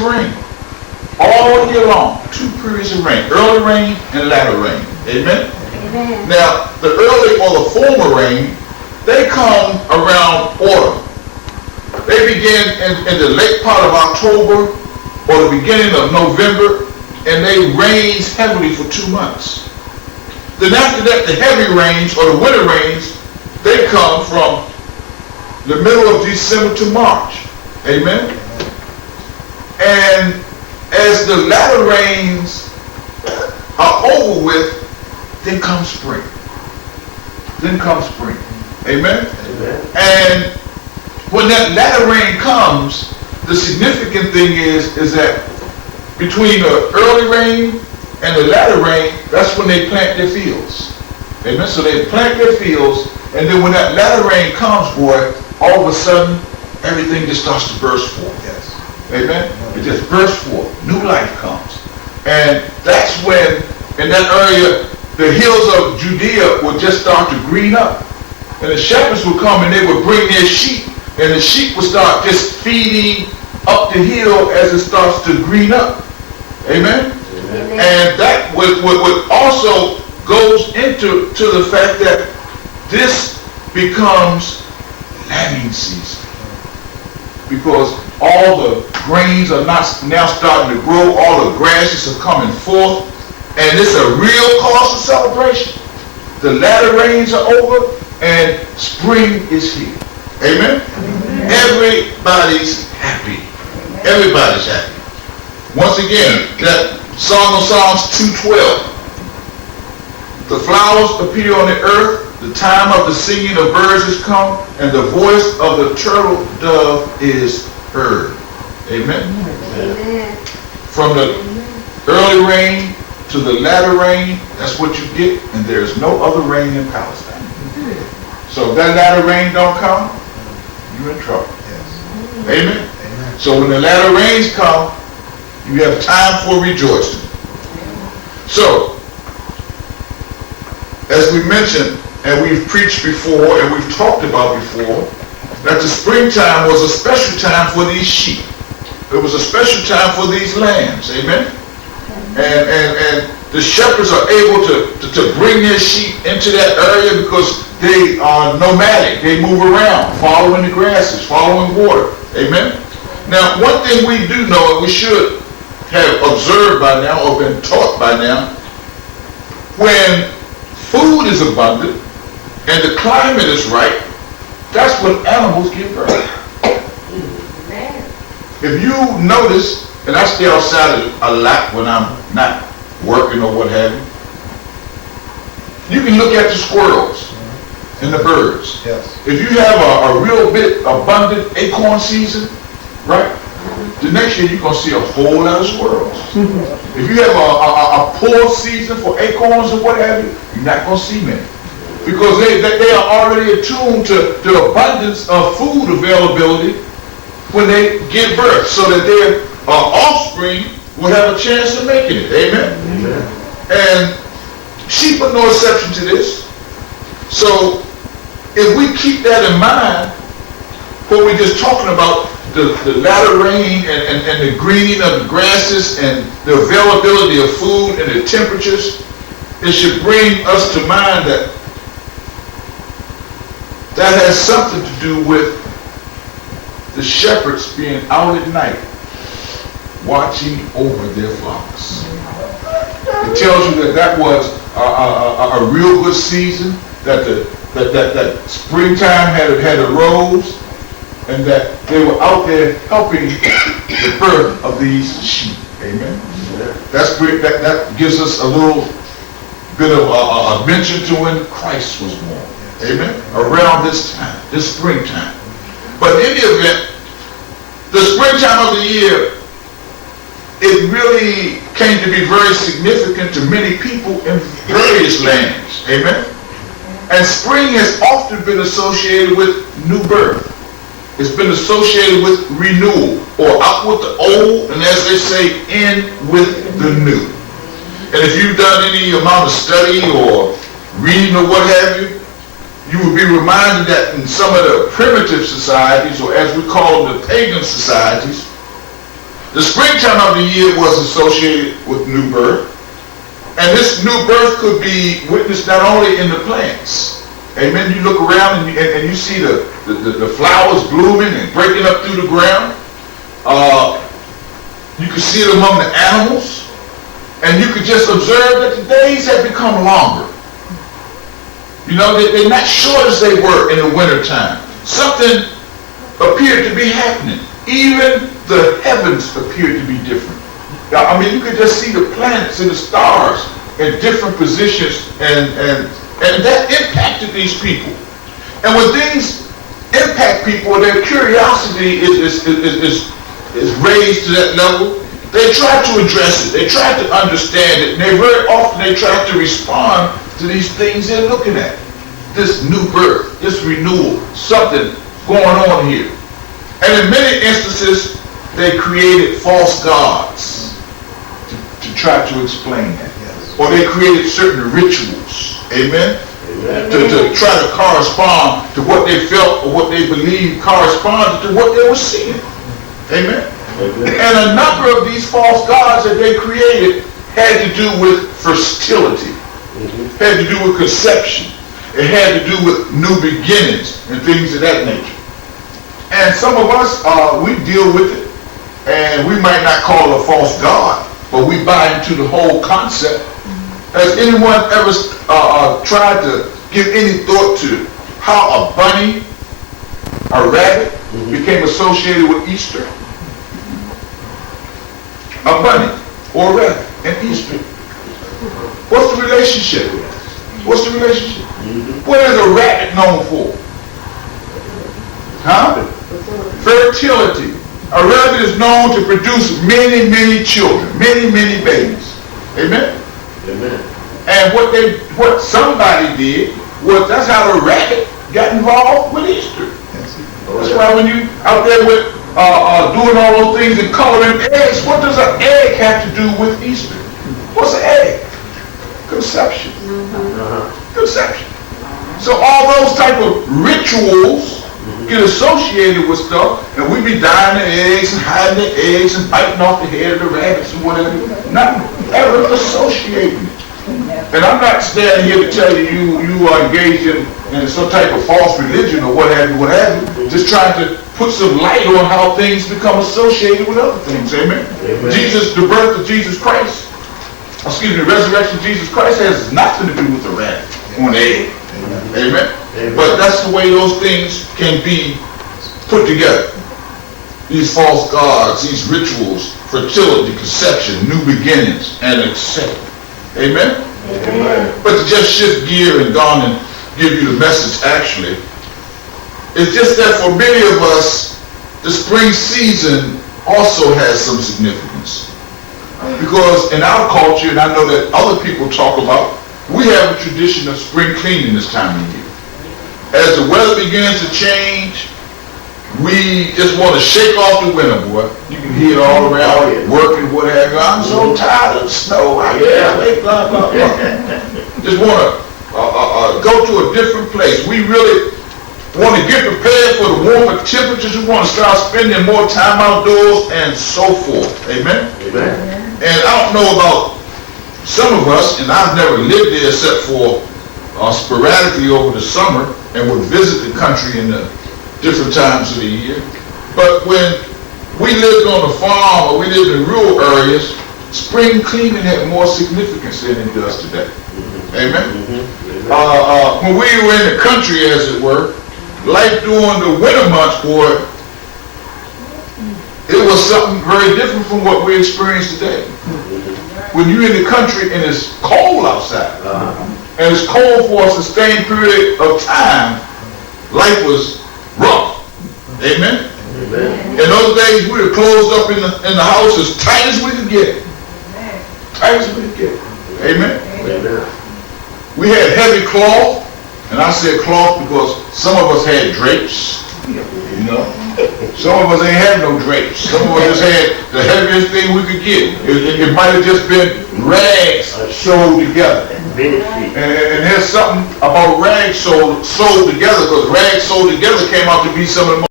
of rain. All year long, 2 periods of rain, early rain and latter rain. Amen? Amen. Now, the early or the former rain, they come around autumn. They begin in the late part of October or the beginning of November, and they rain heavily for 2 months. Then after that, the heavy rains or the winter rains, they come from the middle of December to March. Amen? And as the latter rains are over with, then comes spring. Then comes spring. Amen? Amen. And when that latter rain comes, the significant thing is that between the early rain and the latter rain, that's when they plant their fields. Amen? So they plant their fields, and then when that latter rain comes, boy, all of a sudden, everything just starts to burst forth. Yes. Amen? It just bursts forth. New life comes. And that's when, in that area, the hills of Judea would just start to green up. And the shepherds would come and they would bring their sheep, and the sheep would start just feeding up the hill as it starts to green up. Amen? Amen. And that would also goes into the fact that this becomes lambing season. Because all the grains are now starting to grow, all the grasses are coming forth, and it's a real cause for celebration. The latter rains are over, and spring is here. Amen? Amen. Everybody's happy. Everybody's happy. Once again, that Song of Songs 2:12. The flowers appear on the earth, the time of the singing of birds is come, and the voice of the turtle dove is heard. Amen? Amen. From the early rain to the latter rain, that's what you get, and there's no other rain in Palestine. So if that latter rain don't come, you're in trouble. Yes. Amen? Amen. So when the latter rains come, you have time for rejoicing. So, as we mentioned, and we've preached before, and we've talked about before, that the springtime was a special time for these sheep. It was a special time for these lambs. Amen? And the shepherds are able to bring their sheep into that area because they are nomadic. They move around, following the grasses, following water. Amen? Now, one thing we do know, and we should have observed by now or been taught by now, when food is abundant and the climate is right, that's when animals give birth. Amen. If you notice, and I stay outside a lot when I'm not working or what have you, you can look at the squirrels and the birds. Yes. If you have a real bit abundant acorn season, right, the next year you're going to see a whole lot of squirrels. If you have a poor season for acorns or what have you, you're not going to see many. Because they are already attuned to the abundance of food availability when they give birth, so that their offspring will have a chance of making it. Amen? Amen. And sheep are no exception to this. So if we keep that in mind, what we're just talking about, the latter rain and the greening of the grasses and the availability of food and the temperatures, it should bring us to mind that that has something to do with the shepherds being out at night watching over their flocks. It tells you that was a real good season, that springtime had arose, and that they were out there helping the birth of these sheep. Amen. That's great. That gives us a little bit of a mention to when Christ was born. Amen. Around this time, this springtime. But in the event, the springtime of the year, it really came to be very significant to many people in various lands. Amen. And spring has often been associated with new birth. It's been associated with renewal, or out with the old, and as they say, in with the new. And if you've done any amount of study or reading or what have you, you will be reminded that in some of the primitive societies, or as we call them, the pagan societies, The springtime of the year was associated with new birth. And this new birth could be witnessed not only in the plants. Amen. You look around and you see the flowers blooming and breaking up through the ground. You can see it among the animals. And you could just observe that the days have become longer. You know, they're not short as they were in the wintertime. Something appeared to be happening. Even the heavens appeared to be different. I mean, you could just see the planets and the stars in different positions, and that impacted these people. And when things impact people, their curiosity is raised to that level. They try to address it. They try to understand it. And very often they try to respond to these things they're looking at. This new birth, this renewal, something going on here. And in many instances, they created false gods to try to explain that. Yes. Or they created certain rituals. Amen? Amen. To try to correspond to what they felt or what they believed corresponded to what they were seeing. Amen? Amen. And a number of these false gods that they created had to do with fertility. Had to do with conception. It had to do with new beginnings and things of that nature. And some of us, we deal with it, and we might not call it a false god, but we buy into the whole concept. Has anyone ever tried to give any thought to how a bunny, a rabbit, became associated with Easter? A bunny or a rabbit and Easter. What's the relationship? What's the relationship? What is a rabbit known for? Huh? Fertility. A rabbit is known to produce many, many children, many, many babies. Amen? Amen. And what somebody did was, that's how the rabbit got involved with Easter. That's why when you out there with doing all those things and coloring eggs, what does an egg have to do with Easter? What's an egg? Conception. Conception. So all those type of rituals get associated with stuff, and we be dyeing the eggs and hiding the eggs and biting off the head of the rabbits and whatever. Not ever associating it. And I'm not standing here to tell you you are engaged in some type of false religion or what have you. Just trying to put some light on how things become associated with other things. Amen? Amen. Jesus, the birth of Jesus Christ, the resurrection of Jesus Christ has nothing to do with the rabbit or the egg. Amen? Amen. But that's the way those things can be put together. These false gods, these rituals, fertility, conception, new beginnings, and etc. Amen? Amen. But to just shift gear and go on and give you the message actually, it's just that for many of us, the spring season also has some significance. Because in our culture, and I know that other people talk about, we have a tradition of spring cleaning this time of year. As the weather begins to change, we just want to shake off the winter, boy. You can hear it all around, working, what have you. I'm so tired of the snow. I can't wait, blah, blah, blah. Just want to go to a different place. We really want to get prepared for the warmer temperatures. We want to start spending more time outdoors and so forth. Amen? Amen. And I don't know about some of us, and I've never lived there except for sporadically over the summer, and would visit the country in the different times of the year. But when we lived on the farm or we lived in rural areas, spring cleaning had more significance than it does today. Amen? When we were in the country, as it were, life during the winter months, boy, it was something very different from what we experience today. When you're in the country and it's cold outside, and it's cold for a sustained period of time, life was rough. Amen? Amen. In those days, we were closed up in the house as tight as we could get. Tight as we could get. Amen? Amen. We had heavy cloth, and I said cloth because some of us had drapes, you know. Some of us ain't had no drapes. Some of us just had the heaviest thing we could get. It might have just been rags sewed together. And there's something about rags sewed together, because rags sewed together came out to be some of the